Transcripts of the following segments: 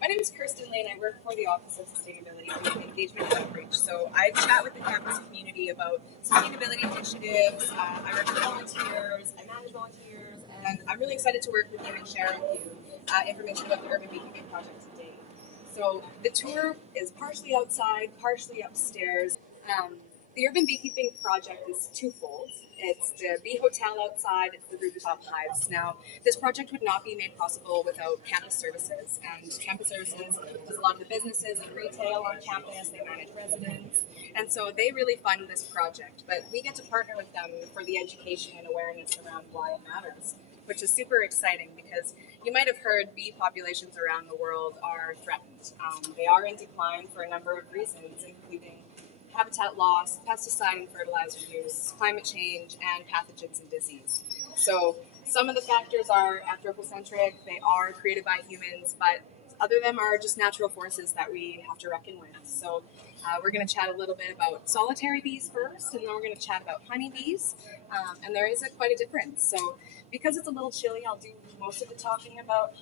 My name is Kirsten Lane. I work for the Office of Sustainability and Engagement and Outreach. So I chat with the campus community about sustainability initiatives. I work with volunteers, I manage volunteers, and I'm really excited to work with you and share with you information about the Urban Beekeeping Project today. So the tour is partially outside, partially upstairs. The Urban Beekeeping Project is twofold. It's the bee hotel outside, it's the rooftop hives. Now, this project would not be made possible without campus services. And campus services does a lot of the businesses and retail on campus, they manage residents. And so they really fund this project. But we get to partner with them for the education and awareness around why it matters, which is super exciting because you might have heard bee populations around the world are threatened. They are in decline for a number of reasons, including habitat loss, pesticide and fertilizer use, climate change, and pathogens and disease. So some of the factors are anthropocentric, they are created by humans, but other of them are just natural forces that we have to reckon with. So we're going to chat a little bit about solitary bees first, and then we're going to chat about honeybees, and there is quite a difference. So because it's a little chilly, I'll do most of the talking about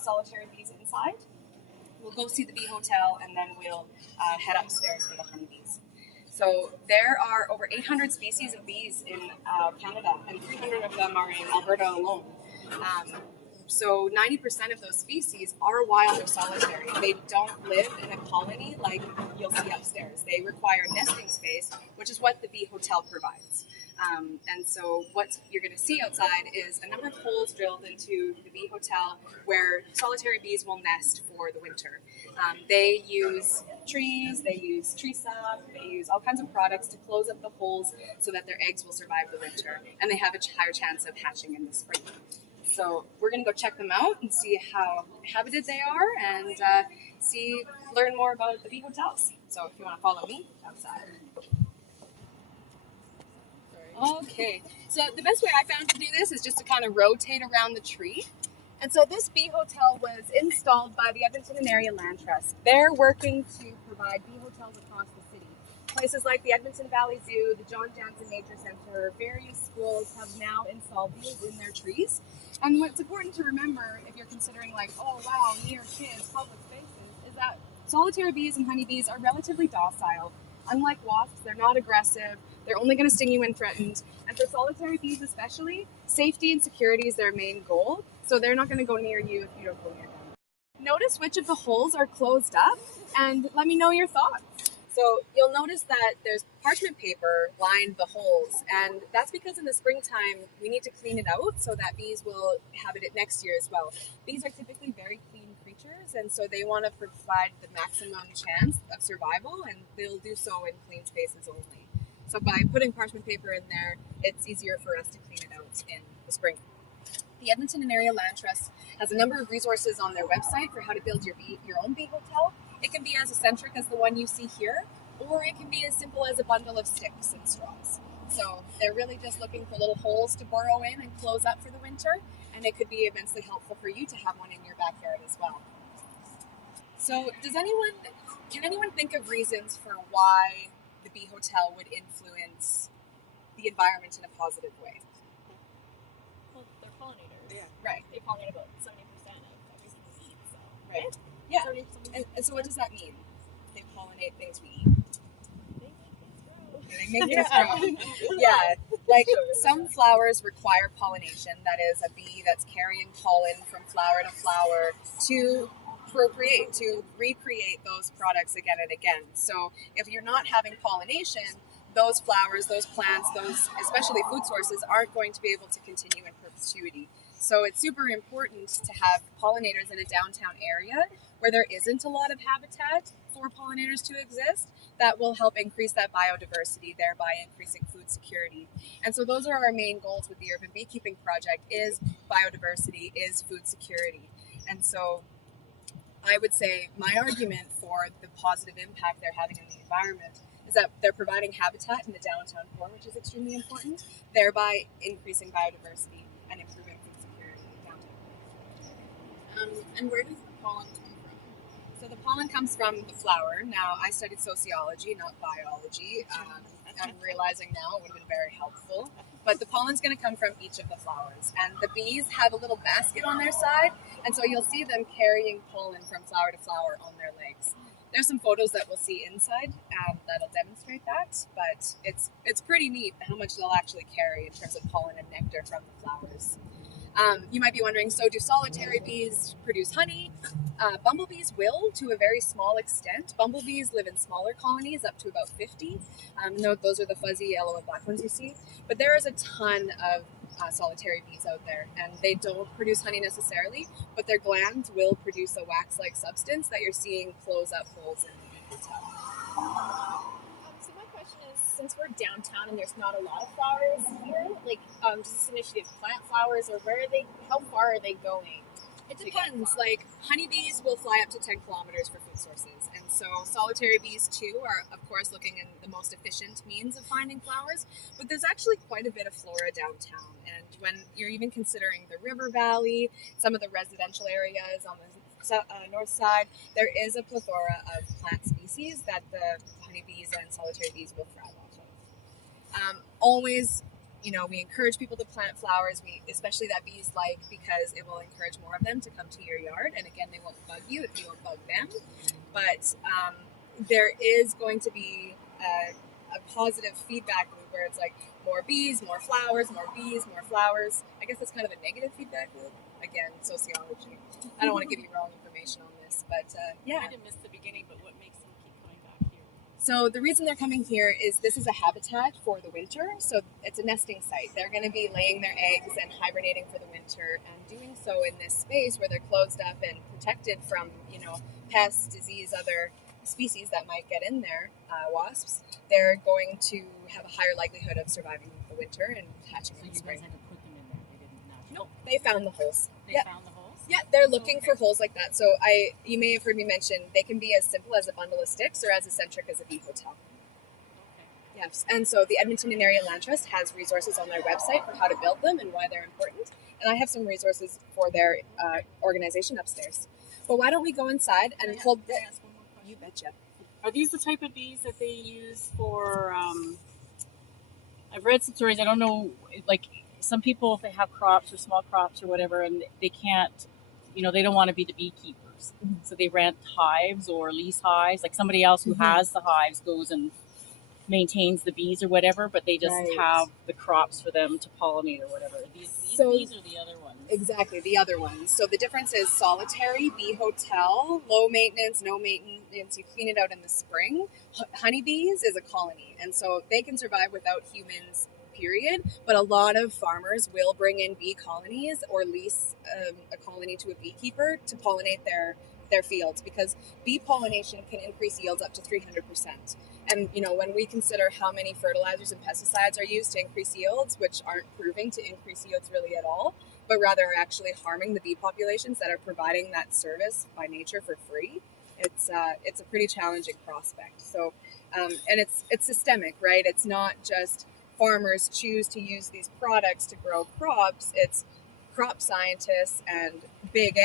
solitary bees inside. We'll go see the bee hotel, and then we'll head upstairs for the honeybees. So there are over 800 species of bees in Canada, and 300 of them are in Alberta alone. So 90% of those species are wild or solitary. They don't live in a colony like you'll see upstairs. They require nesting space, which is what the bee hotel provides. And so what you're going to see outside is a number of holes drilled into the bee hotel where solitary bees will nest for the winter. They use trees, they use tree sap, they use all kinds of products to close up the holes so that their eggs will survive the winter, and they have a higher chance of hatching in the spring. So we're going to go check them out and see how habited they are and learn more about the bee hotels. So if you want to follow me outside. Okay, so the best way I found to do this is just to kind of rotate around the tree. And so this bee hotel was installed by the Edmonton and Area Land Trust. They're working to provide bee hotels across the city. Places like the Edmonton Valley Zoo, the John Jansen Nature Center, various schools have now installed these in their trees. And what's important to remember if you're considering like, oh wow, near kids, public spaces, is that solitary bees and honeybees are relatively docile. Unlike wasps, they're not aggressive. They're only going to sting you when threatened. And for solitary bees especially, safety and security is their main goal. So they're not going to go near you if you don't go near them. Notice which of the holes are closed up and let me know your thoughts. So you'll notice that there's parchment paper lined the holes, and that's because in the springtime we need to clean it out so that bees will habit it next year as well. Bees are typically very clean creatures, and so they want to provide the maximum chance of survival, and they'll do so in clean spaces only. So by putting parchment paper in there, it's easier for us to clean it out in the spring. The Edmonton and Area Land Trust has a number of resources on their website for how to build your own bee hotel. It can be as eccentric as the one you see here, or it can be as simple as a bundle of sticks and straws. So they're really just looking for little holes to burrow in and close up for the winter, and it could be immensely helpful for you to have one in your backyard as well. So can anyone think of reasons for why the bee hotel would influence the environment in a positive way? Well, they're pollinators. Yeah. Right. They pollinate about 70% of everything we eat. So. Right. Yeah. And so what does that mean? They pollinate things we eat. They make things grow. Yeah. Like some flowers require pollination. That is a bee that's carrying pollen from flower to flower to procreate, to recreate those products again and again. So if you're not having pollination, those flowers, those plants, those especially food sources aren't going to be able to continue in perpetuity. So it's super important to have pollinators in a downtown area where there isn't a lot of habitat for pollinators to exist. That will help increase that biodiversity, thereby increasing food security. And so those are our main goals with the Urban Beekeeping Project, is biodiversity, is food security. And so I would say my argument for the positive impact they're having on the environment is that they're providing habitat in the downtown core, which is extremely important, thereby increasing biodiversity and improving food security downtown. And where does the pollen come from? So the pollen comes from the flower. Now, I studied sociology, not biology. I'm realizing now it would have been very helpful. but the pollen's going to come from each of the flowers. And the bees have a little basket on their side, and so you'll see them carrying pollen from flower to flower on their legs. There's some photos that we'll see inside that'll demonstrate that, but it's pretty neat how much they'll actually carry in terms of pollen and nectar from the flowers. You might be wondering, so do solitary bees produce honey? Bumblebees will, to a very small extent. Bumblebees live in smaller colonies, up to about 50. Those are the fuzzy yellow and black ones you see. But there is a ton of solitary bees out there, and they don't produce honey necessarily, but their glands will produce a wax-like substance that you're seeing close up holes in the bee hotel. So my question is, since we're downtown and there's not a lot of flowers here, like, does this initiative plant flowers, or how far are they going? It depends. Like, honeybees will fly up to 10 kilometers for food sources. And so solitary bees, too, are, of course, looking in the most efficient means of finding flowers. But there's actually quite a bit of flora downtown. And when you're even considering the river valley, some of the residential areas on the north side, there is a plethora of plant species that the honeybees and solitary bees will thrive off of. Always, we encourage people to plant flowers, especially that bees like, because it will encourage more of them to come to your yard. And again, they won't bug you if you don't bug them. But there is going to be a positive feedback loop where it's like more bees, more flowers, more bees, more flowers. I guess that's kind of a negative feedback loop. Again, sociology. I don't want to give you wrong information on this, but yeah. I didn't miss the beginning, but what makes them keep coming back here? So the reason they're coming here is this is a habitat for the winter. So it's a nesting site. They're going to be laying their eggs and hibernating for the winter, and doing so in this space where they're closed up and protected from, pests, disease, other species that might get in there, wasps. They're going to have a higher likelihood of surviving the winter and hatching in the spring. So you guys had to put them in there. They didn't naturally. Nope, they found the holes. They Yeah. found the holes? Yeah, they're looking for holes like that. So you may have heard me mention they can be as simple as a bundle of sticks or as eccentric as a bee hotel. Okay. Yes, and so the Edmonton and Area Land Trust has resources on their website for how to build them and why they're important. And I have some resources for their organization upstairs. But why don't we go inside and hold the... Can I ask one more question? You betcha. Are these the type of bees that they use for, I've read some stories, I don't know, like some people, if they have crops or small crops or whatever, and they can't, they don't want to be the beekeepers. Mm-hmm. So they rent hives or lease hives, like somebody else who has the hives goes and maintains the bees or whatever, but they just have the crops for them to pollinate or whatever. These bees are the other ones. Exactly, the other ones. So the difference is solitary, bee hotel, low maintenance, no maintenance, you clean it out in the spring. Honeybees is a colony, and so they can survive without humans, period. But a lot of farmers will bring in bee colonies or lease a colony to a beekeeper to pollinate their fields, because bee pollination can increase yields up to 300%. And, when we consider how many fertilizers and pesticides are used to increase yields, which aren't proving to increase yields really at all, but rather are actually harming the bee populations that are providing that service by nature for free, it's a pretty challenging prospect. So, and it's systemic, right? It's not just farmers choose to use these products to grow crops. It's crop scientists and big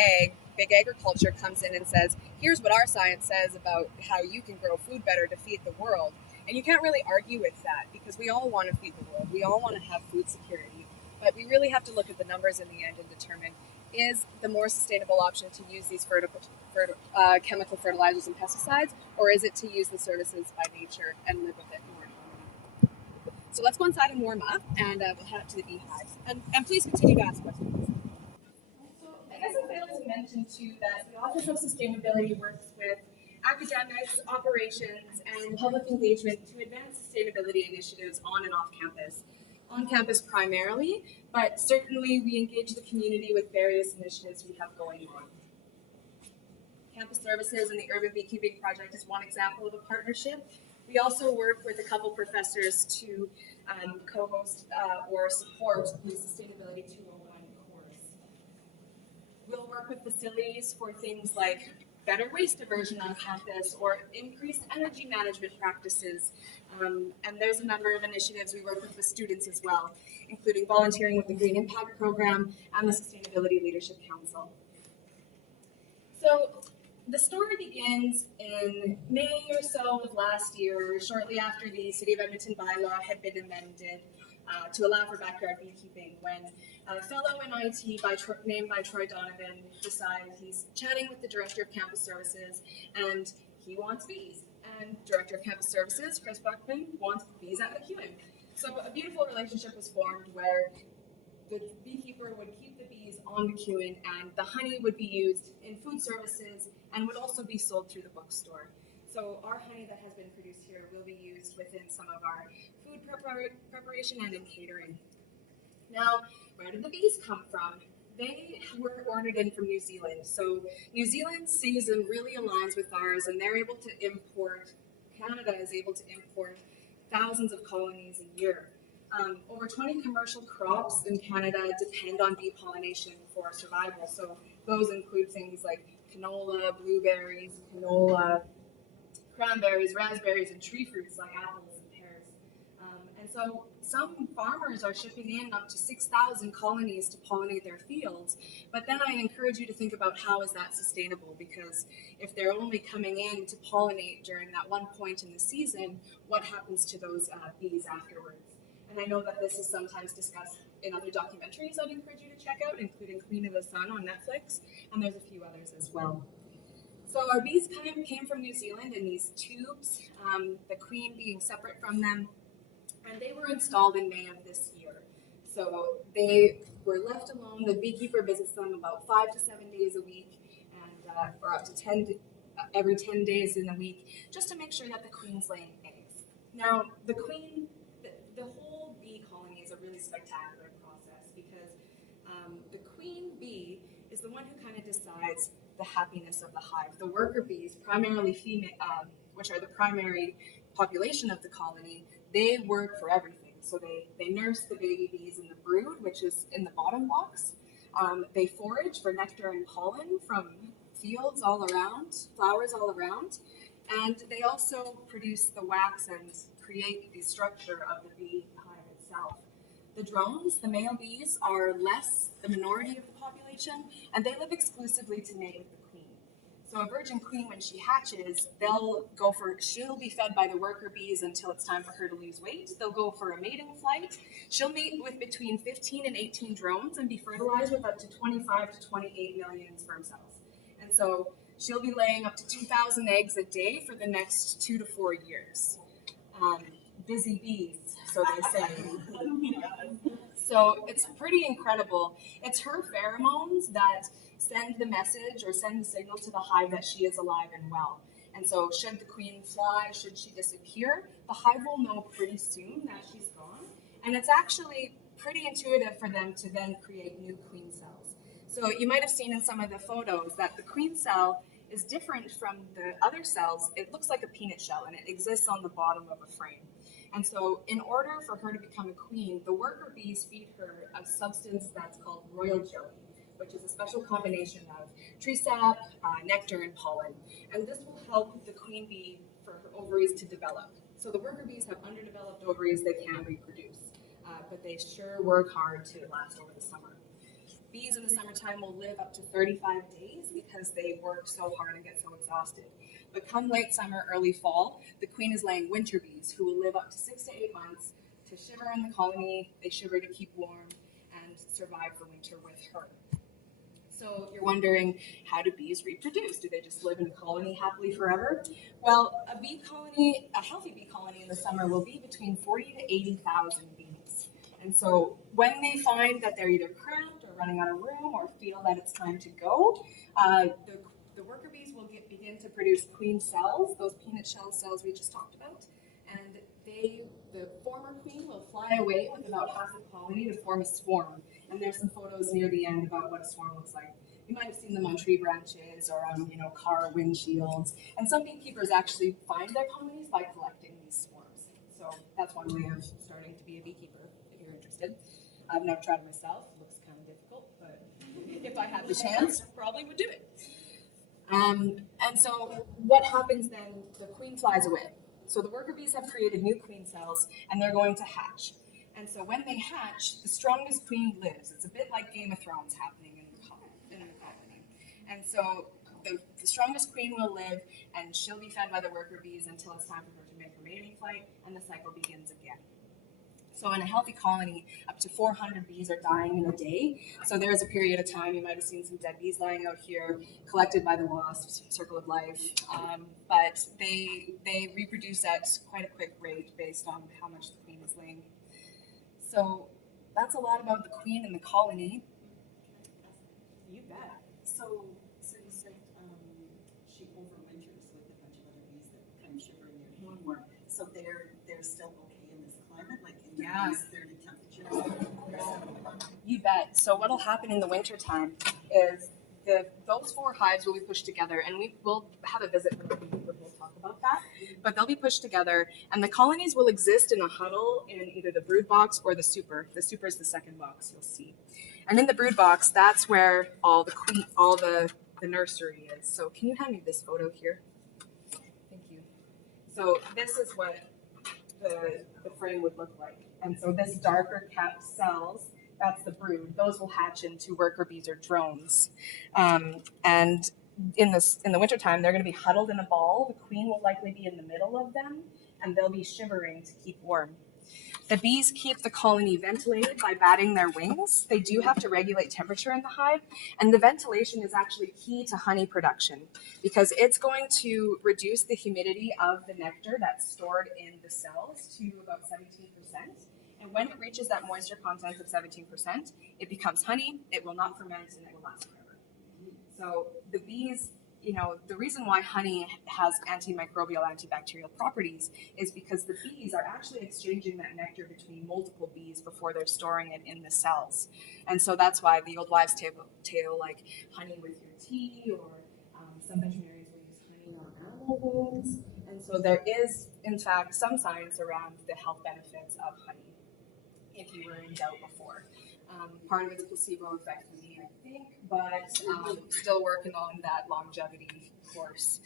agriculture comes in and says, here's what our science says about how you can grow food better to feed the world. And you can't really argue with that, because we all want to feed the world. We all want to have food security. But we really have to look at the numbers in the end and determine, is the more sustainable option to use these chemical fertilizers and pesticides, or is it to use the services by nature and live with it more in harmony? So let's go inside and warm up, and we'll head up to the beehives. And please continue to ask questions. I guess I failed to mention too that the Office of Sustainability works with academics, operations, and public engagement to advance sustainability initiatives on and off campus. On campus primarily, but certainly we engage the community with various initiatives we have going on. Campus services and the Urban Beekeeping Project is one example of a partnership. We also work with a couple professors to co-host or support the Sustainability 201 course. We'll work with facilities for things like better waste diversion on campus or increased energy management practices. And there's a number of initiatives we work with the students as well, including volunteering with the Green Impact Program and the Sustainability Leadership Council. So the story begins in May or so of last year, shortly after the City of Edmonton bylaw had been amended. to allow for backyard beekeeping when a fellow in IT named by Troy Donovan decides he's chatting with the Director of Campus Services and he wants bees. And Director of Campus Services, Chris Buckman, wants bees at McEwen. So a beautiful relationship was formed where the beekeeper would keep the bees on McEwen and the honey would be used in food services and would also be sold through the bookstore. So our honey that has been produced here will be used within some of our food preparation and in catering. Now, where did the bees come from? They were ordered in from New Zealand. So New Zealand's season really aligns with ours and they're able to import, Canada is able to import thousands of colonies a year. Over 20 commercial crops in Canada depend on bee pollination for survival. So those include things like canola, blueberries, canola, cranberries, raspberries, and tree fruits like apples and pears. And so some farmers are shipping in up to 6,000 colonies to pollinate their fields. But then I encourage you to think about how is that sustainable, because if they're only coming in to pollinate during that one point in the season, what happens to those bees afterwards? And I know that this is sometimes discussed in other documentaries I'd encourage you to check out, including Queen of the Sun on Netflix, and there's a few others as well. So our bees came from New Zealand in these tubes, the queen being separate from them, and they were installed in May of this year. So they were left alone. The beekeeper visits them about 5 to 7 days a week, and or up to every 10 days in a week, just to make sure that the queen's laying eggs. Now, the whole bee colony is a really spectacular process because the queen bee is the one who kind of decides the happiness of the hive. The worker bees, primarily female, which are the primary population of the colony, they work for everything. So they nurse the baby bees in the brood, which is in the bottom box. They forage for nectar and pollen from fields all around, flowers all around. And they also produce the wax and create the structure of the bee hive itself. The drones, the male bees, are the minority of the population, and they live exclusively to mate with the queen. So a virgin queen, when she hatches, she'll be fed by the worker bees until it's time for her to lose weight. They'll go for a mating flight. She'll mate with between 15 and 18 drones and be fertilized with up to 25 to 28 million sperm cells. And so she'll be laying up to 2,000 eggs a day for the next 2 to 4 years. Busy bees, so they say. So it's pretty incredible. It's her pheromones that send the message or send the signal to the hive that she is alive and well. And so should the queen fly, should she disappear, the hive will know pretty soon that she's gone. And it's actually pretty intuitive for them to then create new queen cells. So you might have seen in some of the photos that the queen cell is different from the other cells. It looks like a peanut shell and it exists on the bottom of a frame. And so in order for her to become a queen, the worker bees feed her a substance that's called royal jelly, which is a special combination of tree sap, nectar, and pollen. And this will help the queen bee for her ovaries to develop. So the worker bees have underdeveloped ovaries, they can't reproduce, but they sure work hard to last over the summer. Bees in the summertime will live up to 35 days because they work so hard and get so exhausted. But come late summer, early fall, the queen is laying winter bees who will live up to 6 to 8 months to shiver in the colony. They shiver to keep warm and survive the winter with her. So you're wondering, how do bees reproduce? Do they just live in a colony happily forever? Well, a healthy bee colony in the summer will be between 40 to 80,000 bees. And so when they find that they're either cramped or running out of room or feel that it's time to go, the worker bees will begin to produce queen cells, those peanut shell cells we just talked about, and the former queen will fly away with about half the colony to form a swarm. And there's some photos near the end about what a swarm looks like. You might have seen them on tree branches or on car windshields. And some beekeepers actually find their colonies by collecting these swarms. So that's one way of starting to be a beekeeper if you're interested. I've never tried it myself. It looks kind of difficult, but if I had the chance, probably would do it. And so what happens then? The queen flies away. So the worker bees have created new queen cells, and they're going to hatch. And so when they hatch, the strongest queen lives. It's a bit like Game of Thrones happening in the colony. And so the strongest queen will live, and she'll be fed by the worker bees until it's time for her to make her mating flight, and the cycle begins again. So in a healthy colony, up to 400 bees are dying in a day. So there is a period of time, you might have seen some dead bees lying out here, collected by the wasps, circle of life. But they reproduce at quite a quick rate based on how much the queen is laying. So that's a lot about the queen and the colony. You bet. So you said she overwinters with a bunch of other bees that kind of shiver in their warm. So they're still okay in this climate, like in these 30 temperatures. You bet. So what'll happen in the wintertime is those 4 hives will be pushed together, and we will have a visit from the bee where we'll talk about that. But they'll be pushed together, and the colonies will exist in a huddle in either the brood box or the super. The super is the second box you'll see. And in the brood box, that's where all the nursery is. So can you hand me this photo here? Thank you. So this is what the frame would look like. And so this darker capped cells, that's the brood. Those will hatch into worker bees or drones. And in the wintertime, they're going to be huddled in a ball. The queen will likely be in the middle of them, and they'll be shivering to keep warm. The bees keep the colony ventilated by batting their wings. They do have to regulate temperature in the hive, and the ventilation is actually key to honey production because it's going to reduce the humidity of the nectar that's stored in the cells to about 17%. And when it reaches that moisture content of 17%, it becomes honey, it will not ferment, and it will last forever. So the bees, the reason why honey has antimicrobial, antibacterial properties is because the bees are actually exchanging that nectar between multiple bees before they're storing it in the cells. And so that's why the old wives' tale like honey with your tea, or some veterinarians will use honey on animal wounds. And so there is, in fact, some science around the health benefits of honey, if you were in doubt before. Part of it's placebo effect for me, I think, but still working on that longevity course.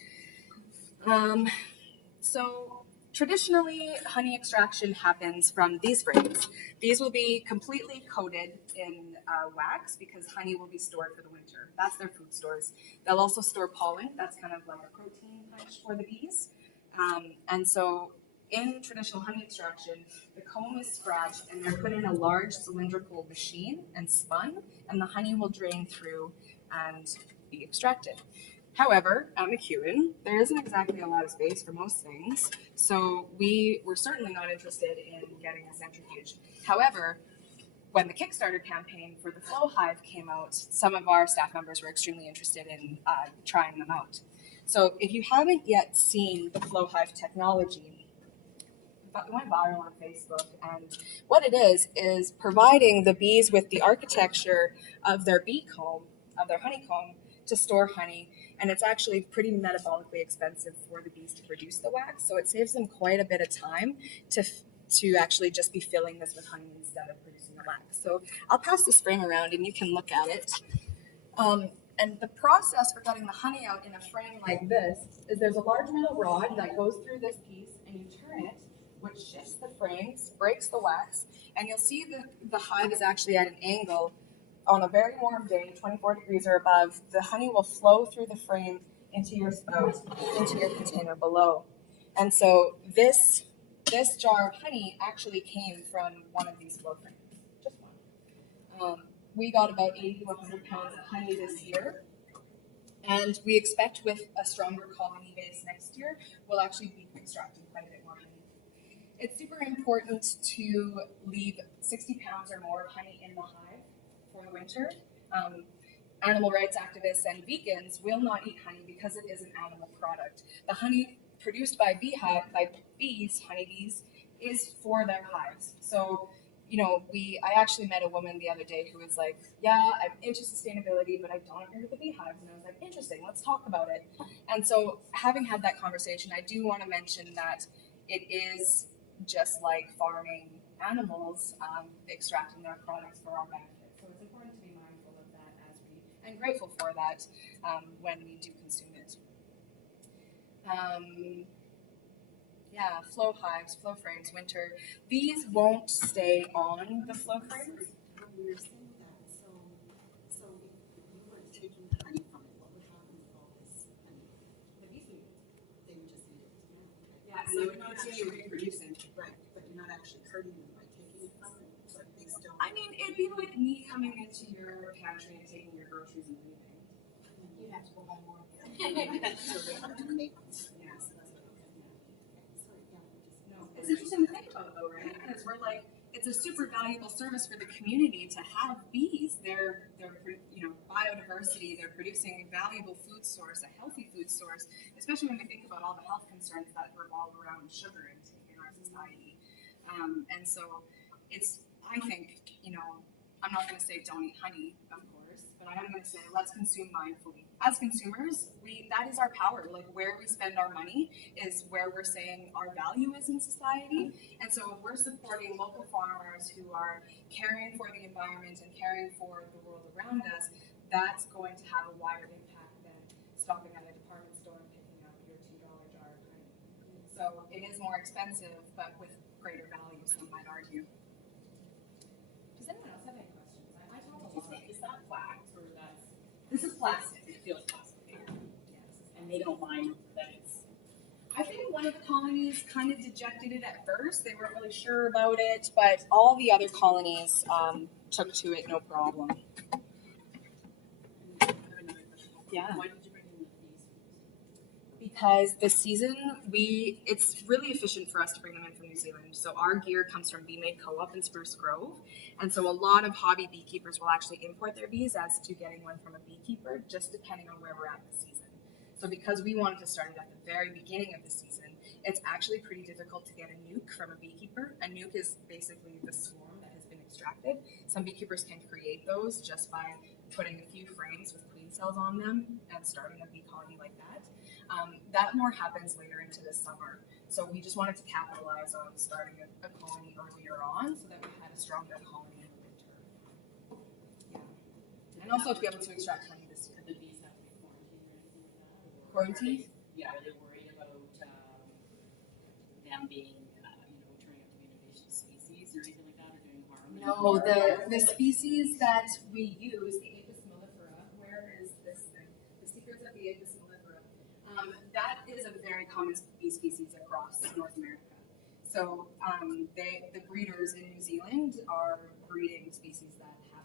So traditionally, honey extraction happens from these frames. These will be completely coated in wax because honey will be stored for the winter. That's their food stores. They'll also store pollen. That's kind of like a protein punch for the bees. And so in traditional honey extraction, the comb is scratched and they're put in a large cylindrical machine and spun, and the honey will drain through and be extracted. However, at Macewan, there isn't exactly a lot of space for most things, so we were certainly not interested in getting a centrifuge. However, when the Kickstarter campaign for the Flow Hive came out, some of our staff members were extremely interested in trying them out. So if you haven't yet seen the Flow Hive technology, it went viral on Facebook, and what it is providing the bees with the architecture of their bee comb, of their honeycomb, to store honey, and it's actually pretty metabolically expensive for the bees to produce the wax, so it saves them quite a bit of time to actually just be filling this with honey instead of producing the wax. So I'll pass this frame around and you can look at it. And the process for getting the honey out in a frame like this is there's a large metal rod that goes through this piece, and you turn it, which shifts the frames, breaks the wax, and you'll see the hive is actually at an angle. On a very warm day, 24 degrees or above, the honey will flow through the frame into your spout, into your container below. And so this jar of honey actually came from one of these flow frames, just one. We got about 80 to 100 pounds of honey this year, and we expect with a stronger colony base next year, we'll actually be extracting quite a bit more honey. It's super important to leave 60 pounds or more of honey in the hive for the winter. Animal rights activists and vegans will not eat honey because it is an animal product. The honey produced by bees, honeybees, is for their hives. So, I actually met a woman the other day who was like, yeah, I'm into sustainability, but I don't agree with the beehives. And I was like, interesting, let's talk about it. And so having had that conversation, I do want to mention that it is just like farming animals, extracting their products for our benefit. So it's important to be mindful of that and grateful for that when we do consume it. Flow hives, flow frames, winter. These won't stay on the flow frames. When you were saying that, so if you were taking honey from it, what would happen with all this honey? The bees would eat it. They would just eat it. Yeah, and they would continue reproducing. Right, but you're not actually hurting them by taking it I mean, it'd be like me coming into your pantry and taking your groceries and leaving. You have to go buy more. So they have to make. Yeah, so that's what No. it's interesting to think about though, right? Because we're like, it's a super valuable service for the community to have bees. They're biodiversity. They're producing a valuable food source, a healthy food source, especially when we think about all the health concerns that revolve around sugar intake in our society. And so I think, I'm not going to say don't eat honey, of course, but I am going to say let's consume mindfully. As consumers, that is our power. Like where we spend our money is where we're saying our value is in society. And so if we're supporting local farmers who are caring for the environment and caring for the world around us, that's going to have a wider impact than stopping at a department store and picking up your $2 jar of honey. So it is more expensive, but with greater value, some might argue. Does anyone else have any questions? I talk a lot. Is that wax or that's? This is plastic. It feels plastic. Yes. And they don't mind that it's. I think one of the colonies kind of dejected it at first. They weren't really sure about it, but all the other colonies took to it no problem. Yeah. Why did you bring in the bees? Because the season, it's really efficient for us to bring them in from New Zealand. So our gear comes from Bee Made Co-op in Spruce Grove. And so a lot of hobby beekeepers will actually import their bees as to getting one from a beekeeper, just depending on where we're at this season. So because we wanted to start it at the very beginning of the season, it's actually pretty difficult to get a nuke from a beekeeper. A nuke is basically the swarm that has been extracted. Some beekeepers can create those just by putting a few frames with queen cells on them and starting a bee colony like that. That more happens later into the summer. So we just wanted to capitalize on starting a colony earlier on so that we had a stronger colony in the winter. Yeah. And also to be able to extract honey this year. The bees have to be quarantined or anything like that? Quarantine? Yeah, are they worried about them being, turning out to be an invasive species or anything like that, or doing harm? No, the species that we use, the Apis mellifera, where is this thing? The secrets of the Apis mellifera. That is a very common bee species across North America. So the breeders in New Zealand are breeding species that have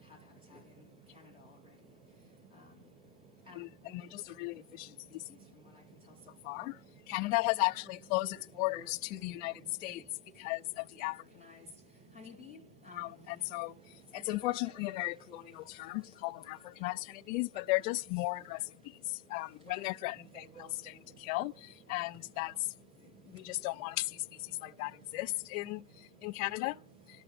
habitat in Canada already. And they're just a really efficient species from what I can tell so far. Canada has actually closed its borders to the United States because of the Africanized honeybee. And so it's unfortunately a very colonial term to call them Africanized honeybees, but they're just more aggressive bees. When they're threatened, they will sting to kill, and we just don't want to see species like that exist in Canada.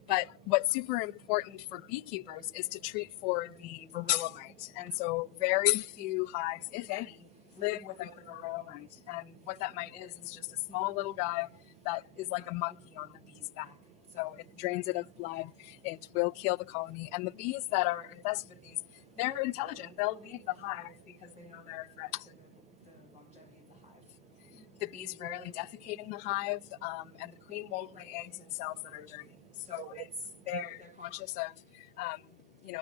But what's super important for beekeepers is to treat for the varroa mite, and so very few hives, if any, live without the varroa mite. And what that mite is just a small little guy that is like a monkey on the bee's back. So it drains it of blood, it will kill the colony, and the bees that are infested with these, they're intelligent. They'll leave the hive because they know they're a threat to the longevity of the hive. The bees rarely defecate in the hive, and the queen won't lay eggs in cells that are dirty. So they're conscious of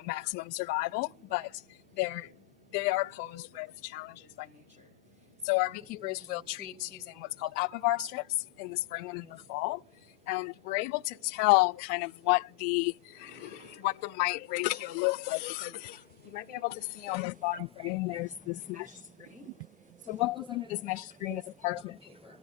maximum survival, but they are posed with challenges by nature. So our beekeepers will treat using what's called apivar strips in the spring and in the fall. And we're able to tell kind of what the mite ratio looks like, because you might be able to see on this bottom frame there's this mesh screen. So what goes under this mesh screen is a parchment paper.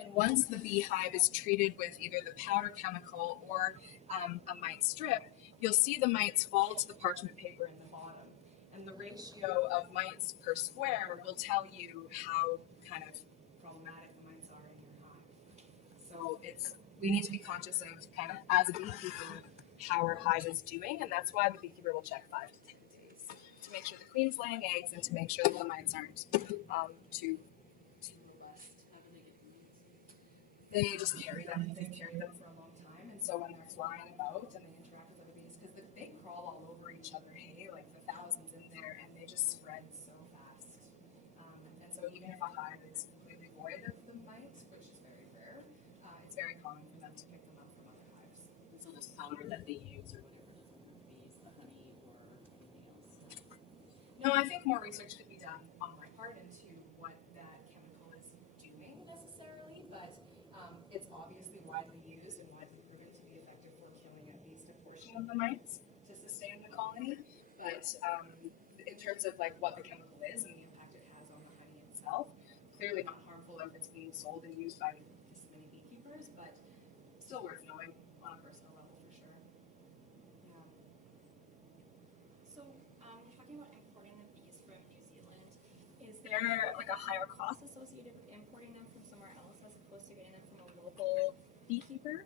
And once the beehive is treated with either the powder chemical or a mite strip, you'll see the mites fall to the parchment paper in the bottom. And the ratio of mites per square will tell you how kind of problematic the mites are in your hive. So we need to be conscious of kind of, as a beekeeper, how our hive is doing, and that's why the beekeeper will check 5 to 10 days to make sure the queen's laying eggs and to make sure that the mites aren't too robust. How do they get bees? They just carry them. They've carried them for a long time, and so when they're flying about and they interact with other bees, because they crawl all over each other, like the thousands in there, and they just spread so fast. And so even if a hive is completely void of the mites, which is very rare, it's very common for them to pick them up from other hives. And so this powder that they use or whatever doesn't hurt the bees, the honey or anything else? No, I think more research could be done on my part into what that chemical is doing necessarily, but it's obviously widely used and widely proven to be effective for killing at least a portion collection of the mites to sustain the colony. But in terms of like what the chemical is and the impact it has on the honey itself, clearly not harmful if it's being sold and used by this many beekeepers, but still worth knowing on a personal level for sure. Yeah. So, talking about importing the bees from New Zealand, is there like a higher cost associated with importing them from somewhere else as opposed to getting them from a local beekeeper?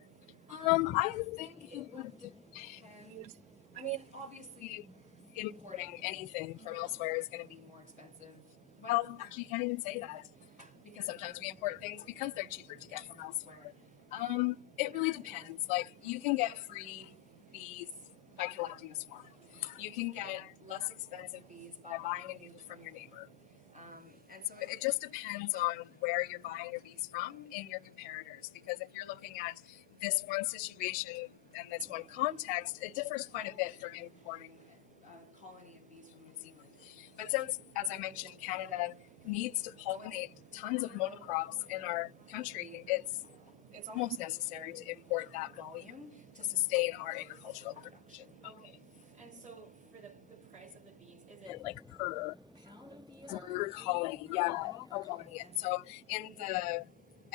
I think it would depend. I mean, obviously, importing anything from elsewhere is going to be more expensive. Well, actually, you can't even say that because sometimes we import things because they're cheaper to get from elsewhere. It really depends. Like, you can get free bees by collecting a swarm. You can get less expensive bees by buying a new from your neighbor. And so it just depends on where you're buying your bees from in your comparators. Because if you're looking at this one situation and this one context, it differs quite a bit from importing a colony of bees from New Zealand. But since, as I mentioned, Canada needs to pollinate tons of monocrops in our country, it's almost necessary to import that volume to sustain our agricultural production. Okay. And so for the price of the bees, is it like per pound of bees or Per colony, yeah, per colony. And so in the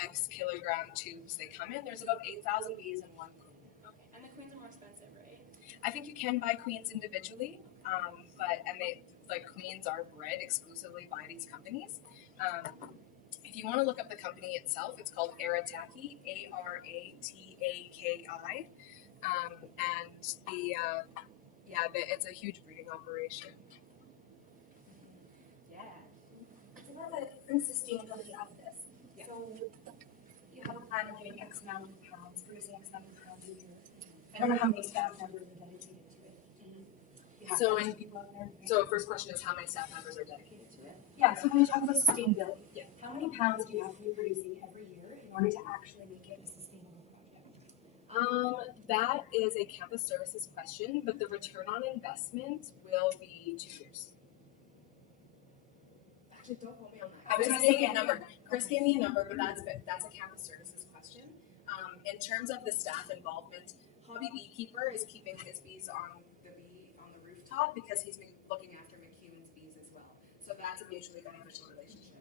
X kilogram tubes they come in, there's about 8,000 bees in one queen. Okay. And the queens are more expensive, right? I think you can buy queens individually, queens are bred exclusively by these companies. If you want to look up the company itself, it's called Arataki, Arataki, and it's a huge breeding operation. Yeah. So about the sustainability of this. Yeah. So you have a plan of doing X amount of pounds, producing X amount of pounds a year. I don't know how many staff members are dedicated to it. You have So, people out there. So first question is how many staff members are dedicated to it? Yeah, so when you talk about sustainability, Yeah. how many pounds do you have to be producing every year in order to actually make it a sustainable project? That is a campus services question, but the return on investment will be 2 years. Actually, don't hold me on that. I was going to say a number. Chris gave me a number, but that's a campus services question. In terms of the staff involvement, hobby beekeeper is keeping his bees on the rooftop because he's been looking after Macewan's bees as well. So that's a mutually beneficial relationship.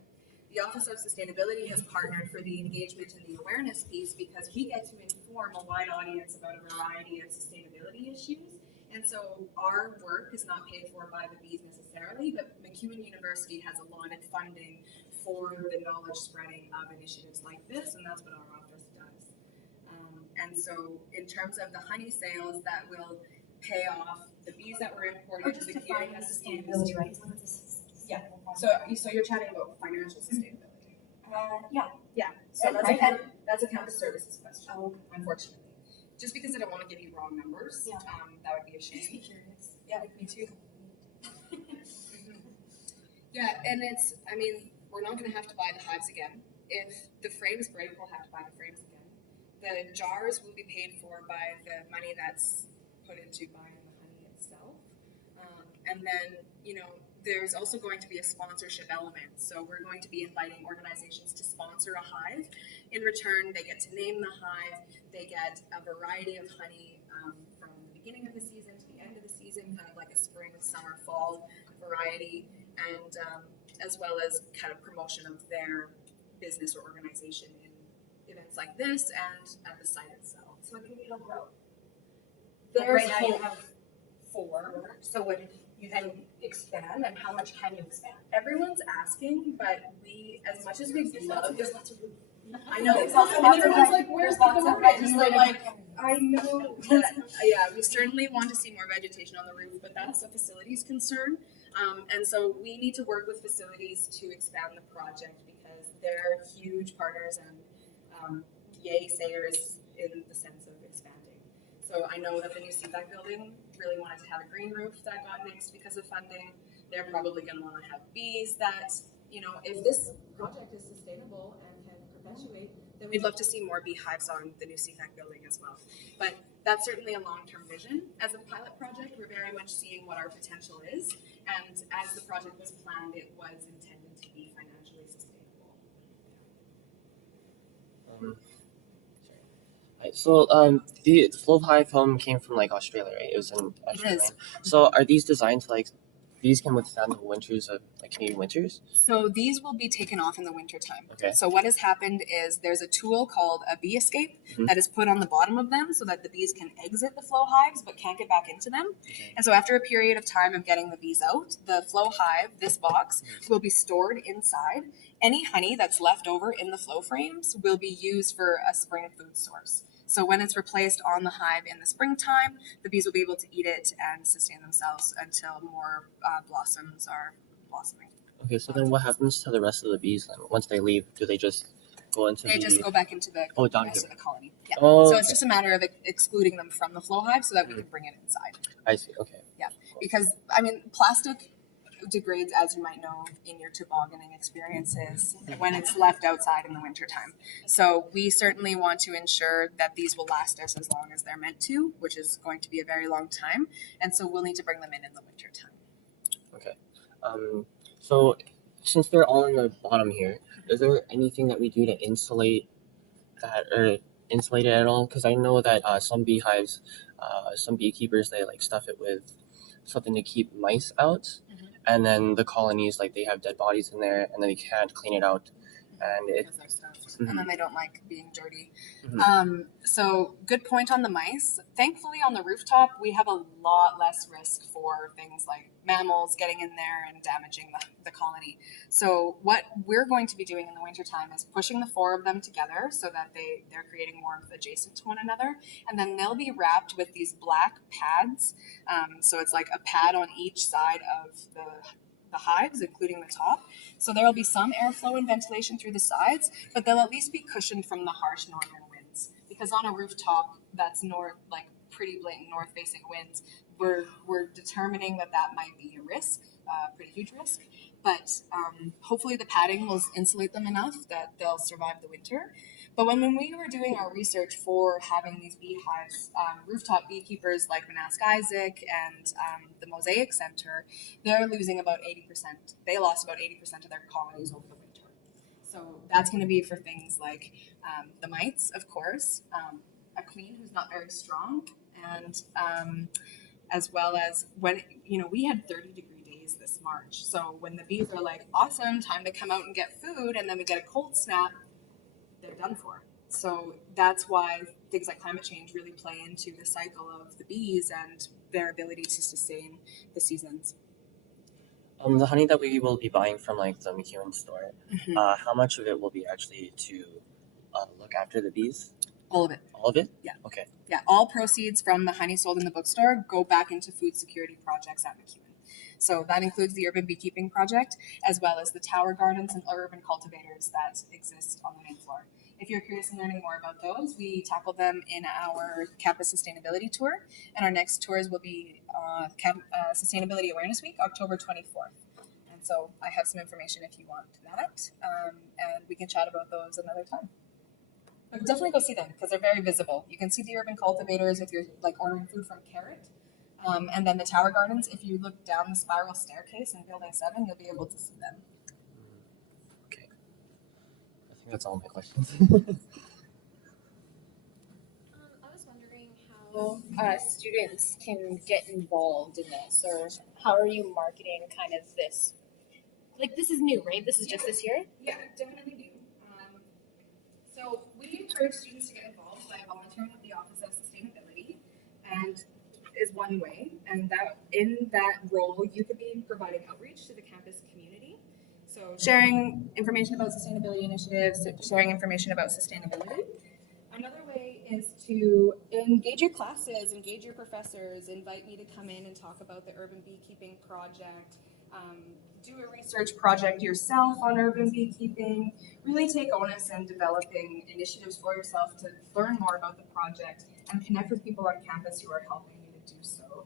The Office of Sustainability has partnered for the engagement and the awareness piece because we get to inform a wide audience about a variety of sustainability issues. And so our work is not paid for by the bees necessarily, but Macewan University has allotted funding for the knowledge spreading of initiatives like this, and that's what our office does. And so in terms of the honey sales, that will pay off the bees that were Or imported, just the define gear sustainability, right? So it's a Yeah. sustainable So you're chatting about financial sustainability. yeah. Yeah. So that's a campus services question, Oh, unfortunately. Just because I don't want to give you wrong numbers, Yeah. that would be a shame. just be curious. Yeah, me too. Yeah, and we're not going to have to buy the hives again. If the frames break, we'll have to buy the frames again. The jars will be paid for by the money that's put into buying the honey itself. And then, there's also going to be a sponsorship element. So we're going to be inviting organizations to sponsor a hive. In return, they get to name the hive. They get a variety of honey from the beginning of the season to the end of the season, kind of like a spring, summer, fall variety, and as well as kind of promotion of their business or organization in events like this and at the site itself. So I think it'll grow. There's right now you hope. have 4. So would you then expand, and how much can you expand? Everyone's asking, but we, as much as we'd love, There's lots of room. I know, There's also and lots of everyone's like- like, where's there's the lots of garden? vegetative Like, I know that, we certainly want to see more vegetation on the roof, but that's a facilities concern. And so we need to work with facilities to expand the project because they're huge partners and yay-sayers in the sense of expanding. So I know that the new CVAC building really wanted to have a green roof that got nixed because of funding. They're probably going to want to have bees that, if this project is sustainable and can perpetuate, then we'd love to see more beehives on the new CVAC building as well. But that's certainly a long-term vision. As a pilot project, we're very much seeing what our potential is. And as the project was planned, it was intended to be financially sustainable. So the flow hive home came from like Australia, right? It was in Australia. is. So are these designed to like these can withstand the winters of like Canadian winters? So these will be taken off in the winter time. Okay. So what has happened is there's a tool called a bee escape that is put on the bottom of them so that the bees can exit the flow hives but can't get back into them. Okay. And so after a period of time of getting the bees out, the flow hive, this box, will be stored inside. Any honey that's left over in the flow frames will be used for a spring food source. So when it's replaced on the hive in the springtime, the bees will be able to eat it and sustain themselves until more blossoms are blossoming. Okay, so then what happens to the rest of the bees then? Once they leave, do they just go into They just go back into the down rest here. of the colony. Yeah. Oh, So it's just a matter of excluding them from the flow hive so that we can bring it inside. I see. Okay. Because I mean, plastic degrades, as you might know in your tobogganing experiences, when it's left outside in the wintertime. So we certainly want to ensure that these will last us as long as they're meant to, which is going to be a very long time. And so we'll need to bring them in the wintertime. Okay. So since they're all in the bottom here, is there anything that we do to insulate that or insulate it at all? Because I know that some beehives, some beekeepers, they like stuff it with something to keep mice out, and then the colonies like they have dead bodies in there, and then they can't clean it out, and it. Because they're stuffed. And then they don't like being dirty. Mhm. So good point on the mice. Thankfully on the rooftop, we have a lot less risk for things like mammals getting in there and damaging the colony. So what we're going to be doing in the wintertime is pushing the 4 of them together so that they're creating warmth adjacent to one another. And then they'll be wrapped with these black pads. So it's like a pad on each side of the hives, including the top. So there will be some airflow and ventilation through the sides, but they'll at least be cushioned from the harsh northern winds. Because on a rooftop that's pretty blatant north-facing winds, we're determining that might be a risk, pretty huge risk. But hopefully the padding will insulate them enough that they'll survive the winter. But when we were doing our research for having these beehives, rooftop beekeepers like Manask Isaac and the Mosaic Center, they're losing about 80%. They lost about 80% of their colonies over the winter. So that's going to be for things like the mites, of course, a queen who's not very strong, and as well as when, we had 30-degree days this March. So when the bees are like, awesome, time to come out and get food, and then we get a cold snap, they're done for. So that's why things like climate change really play into the cycle of the bees and their ability to sustain the seasons. The honey that we will be buying from like the Macewan store, how much of it will be actually to look after the bees? All of it. All of it? Yeah. Okay. Yeah, all proceeds from the honey sold in the bookstore go back into food security projects at Macewan. So that includes the urban beekeeping project, as well as the tower gardens and urban cultivators that exist on the main floor. If you're curious in learning more about those, we tackle them in our campus sustainability tour, and our next tours will be Sustainability Awareness Week, October 24th. And so I have some information if you want that, and we can chat about those another time. But definitely go see them because they're very visible. You can see the urban cultivators if you're ordering food from Carrot. And then the tower gardens, if you look down the spiral staircase in building 7, you'll be able to see them. Okay. I think that's all my questions. I was wondering how students can get involved in this, or how are you marketing kind of this? Like, this is new, right? This is just this year? Yeah, definitely new. So we encourage students to get involved by volunteering with the Office of Sustainability, and is one way. And that in that role, you could be providing outreach to the campus community. So sharing information about sustainability initiatives, sharing information about sustainability. Another way is to engage your classes, engage your professors, invite me to come in and talk about the urban beekeeping project, do a research project yourself on urban beekeeping, really take onus in developing initiatives for yourself to learn more about the project and connect with people on campus who are helping you to do so.